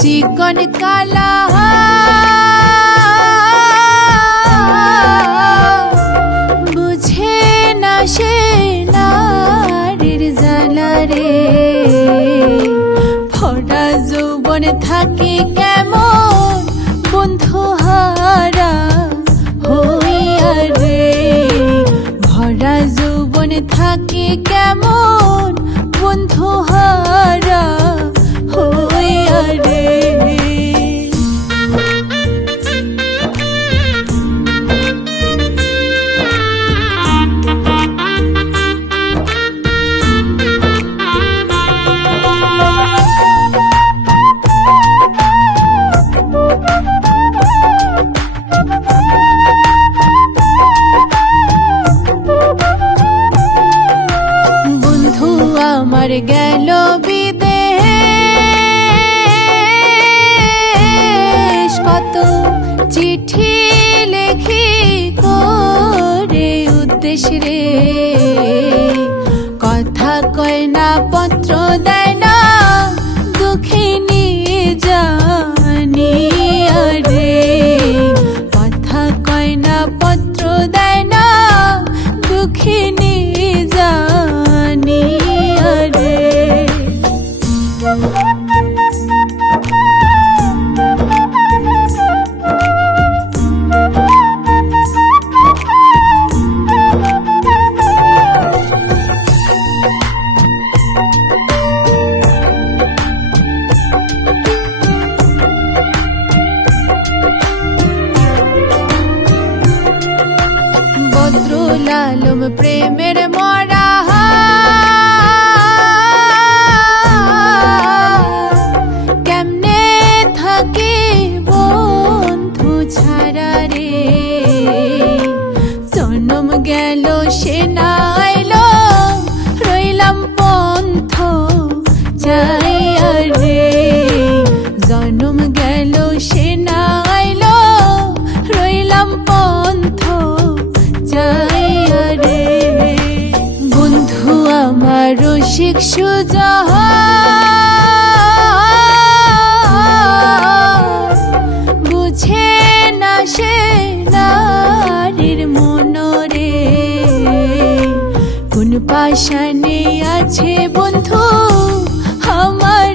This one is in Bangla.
চিকন কালা বুঝে না সে নারীর জ্বালা রে। ভরা যৌবন থাকি কেমন বন্ধু হারা হইয়া রে। ভরা যৌবন থাকি কেমন বন্ধু হারা হইয়া রে। আমার গেল বিদেশ, কত চিঠি লেখি করে উদ্দেশ্য রে। কথা কয় না, পত্র দেয় না, দুঃখিনী জানি রে। কথা কয় না, পত্র দেয় না, দুঃখিনী জানি রে। বদরুল আলম প্রেমের মরা কেমনে থাকি বন্ধু ছাড়া রে। জনম গেল সে না আইলো, রইলাম পন্থ যাইয়া রে। জনম গেল সে না আইলো, রইলাম পন্থ যাইয়া রে। বন্ধু আমার রসিক সুজা বুঝে না সে নারীর মনরে। কোন পাশানে আছে বন্ধু আমার